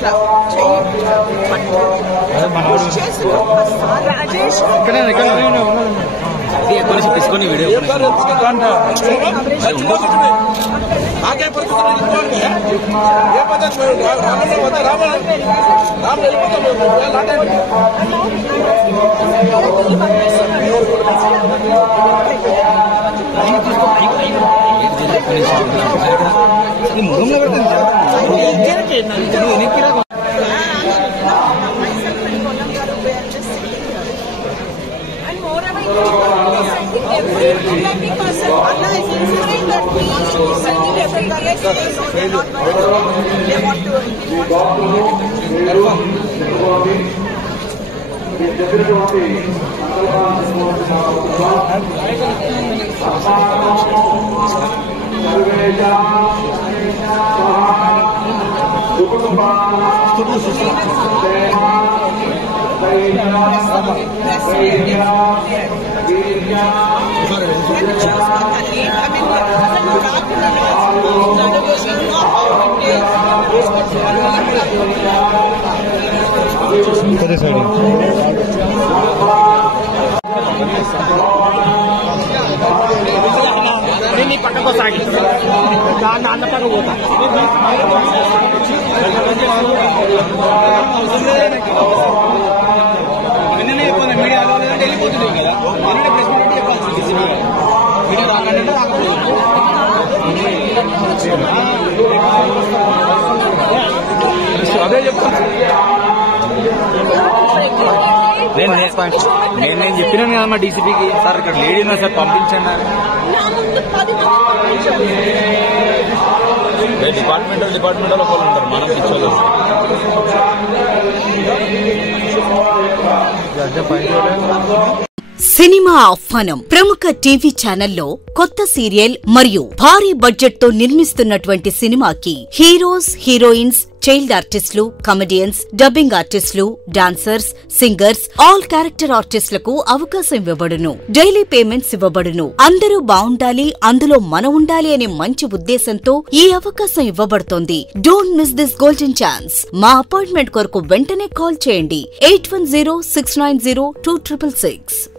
ఇట్లా రాజేష్ తీసుకొని video every person, Allah is ensuring that we should be sending every guy they want to పక్కకు సాగి దాన్ని అన్న పక్క పోతా నిన్ననే చెప్పాను మీడియా వెళ్ళిపోతున్నాయి కదా నిన్ననే ప్రెస్ మీట్ చెప్పాల్సింది మీడియా రాకంటే అదే చెప్తాను నేను చెప్పినాను కదా మా డీసీపీకి సార్ ఇక్కడ లేడీ ఉన్నా సార్ పంపించండి డిపార్ట్మెంట్ లో ఒకళ్ళు ఉంటారు మనం పిచ్చోళ్ళు సినిమా ఆహ్వానం ప్రముఖ టీవీ ఛానల్లో కొత్త సీరియల్ మరియు భారీ బడ్జెట్ తో నిర్మిస్తున్నటువంటి సినిమాకి హీరోస్ హీరోయిన్స్ చైల్డ్ ఆర్టిస్టులు కమెడియన్స్ డబ్బింగ్ ఆర్టిస్టులు డాన్సర్స్ సింగర్స్ ఆల్ క్యారెక్టర్ ఆర్టిస్టులకు అవకాశం ఇవ్వబడును డైలీ పేమెంట్స్ ఇవ్వబడును అందరూ బావుండాలి అందులో మనం ఉండాలి అనే మంచి ఉద్దేశంతో ఈ అవకాశం ఇవ్వబడుతోంది don't miss this golden chance మా అపాయింట్మెంట్ కొరకు వెంటనే కాల్ చేయండి 8106902666